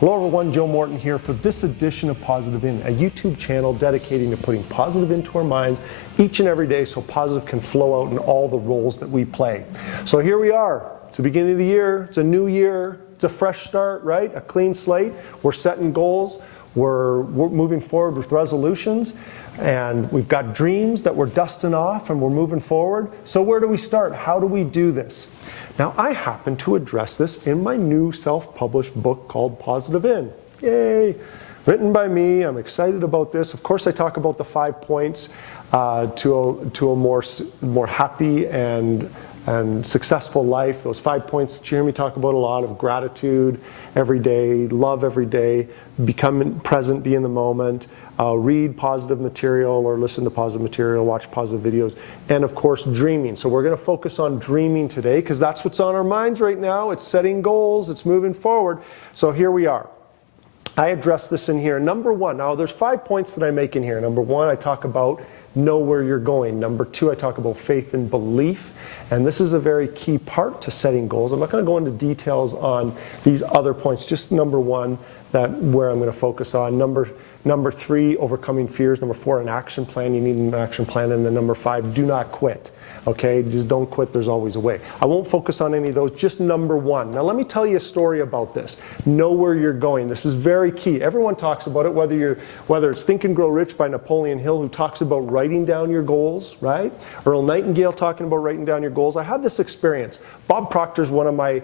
Hello everyone, Joe Morton here for this edition of Positive In, a YouTube channel dedicating to putting positive into our minds each and every day so positive can flow out in all the roles that we play. So here we are. It's the beginning of the year. It's a new year. It's a fresh start, right? A clean slate. We're setting goals. We're moving forward with resolutions. And we've got dreams that we're dusting off and we're moving forward. So where do we start? How do we do this? Now, I happen to address this in my new self-published book called Positive In. Yay! Written by me. I'm excited about this. Of course, I talk about the 5 points to a more happy and successful life. Those 5 points that you hear me talk about a lot of gratitude every day, love every day, become present, be in the moment, read positive material or listen to positive material, watch positive videos, and of course dreaming. So we're going to focus on dreaming today because that's what's on our minds right now. It's setting goals, it's moving forward. So here we are. I address this in here. Number one, now there's 5 points that I make in here. Number one, I talk about know where you're going. Number two, I talk about faith and belief. And this is a very key part to setting goals. I'm not going to go into details on these other points, just number one, where I'm going to focus on. Number three, overcoming fears. Number four, an action plan. You need an action plan. And then number five, do not quit. Okay, just don't quit. There's always a way. I won't focus on any of those, just number one. Now let me tell you a story about this. Know where you're going. This is very key. Everyone talks about it, whether it's Think and Grow Rich by Napoleon Hill, who talks about writing down your goals, right? Earl Nightingale talking about writing down your goals. I had this experience. Bob Proctor's one of my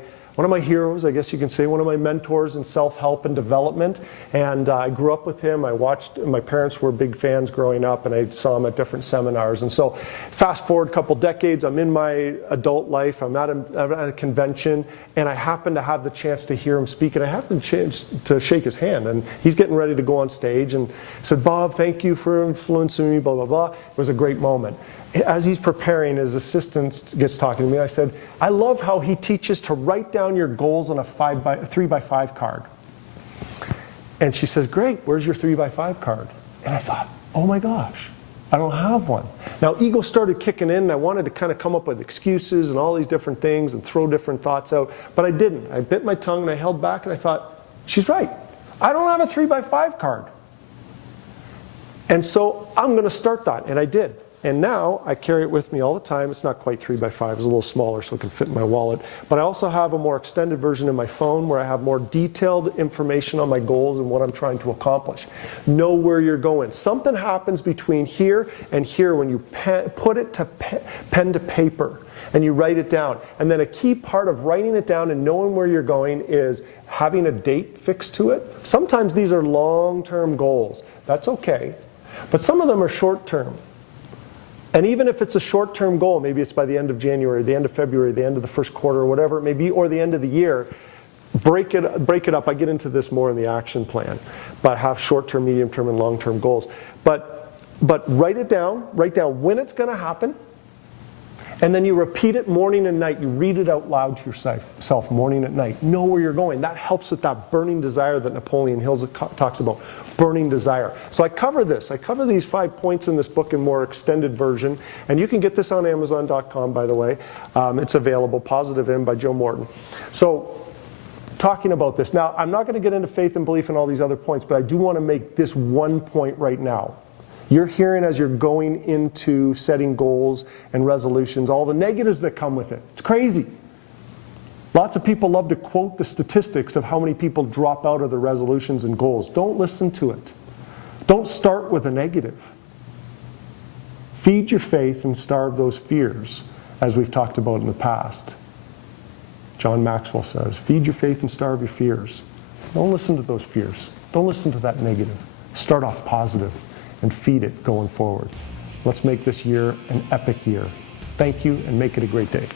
heroes, I guess you can say, one of my mentors in self-help and development. And I grew up with him. My parents were big fans growing up, and I saw him at different seminars. And so fast forward a couple decades, I'm in my adult life, I'm at a convention, and I happen to have the chance to hear him speak, and I happened to shake his hand. And he's getting ready to go on stage, and said, "Bob, thank you for influencing me, blah, blah, blah." It was a great moment. As he's preparing, his assistant gets talking to me. I said, "I love how he teaches to write down your goals on a 3x5 card." And she says, "Great, where's your 3x5 card?" And I thought, oh my gosh, I don't have one. Now, ego started kicking in, and I wanted to kind of come up with excuses and all these different things and throw different thoughts out, but I didn't. I bit my tongue and I held back, and I thought, she's right. I don't have a 3x5 card. And so I'm going to start that, and I did. And now I carry it with me all the time. It's not quite 3x5, it's a little smaller so it can fit in my wallet. But I also have a more extended version in my phone where I have more detailed information on my goals and what I'm trying to accomplish. Know where you're going. Something happens between here and here when you put it to pen to paper and you write it down. And then a key part of writing it down and knowing where you're going is having a date fixed to it. Sometimes these are long-term goals. That's okay. But some of them are short-term. And even if it's a short-term goal, maybe it's by the end of January, the end of February, the end of the first quarter, or whatever it may be, or the end of the year, break it up. I get into this more in the action plan, but have short-term, medium-term, and long-term goals. But write it down. Write down when it's going to happen, and then you repeat it morning and night. You read it out loud to yourself morning and night. Know where you're going. That helps with that burning desire that Napoleon Hill talks about. Burning desire. So I cover this. I cover these 5 points in this book in more extended version. And you can get this on Amazon.com, by the way. It's available. Positive In by Joe Morton. So talking about this. Now, I'm not going to get into faith and belief and all these other points, but I do want to make this one point right now. You're hearing as you're going into setting goals and resolutions, all the negatives that come with it. It's crazy. Lots of people love to quote the statistics of how many people drop out of the resolutions and goals. Don't listen to it. Don't start with a negative. Feed your faith and starve those fears, as we've talked about in the past. John Maxwell says, feed your faith and starve your fears. Don't listen to those fears. Don't listen to that negative. Start off positive and feed it going forward. Let's make this year an epic year. Thank you, and make it a great day.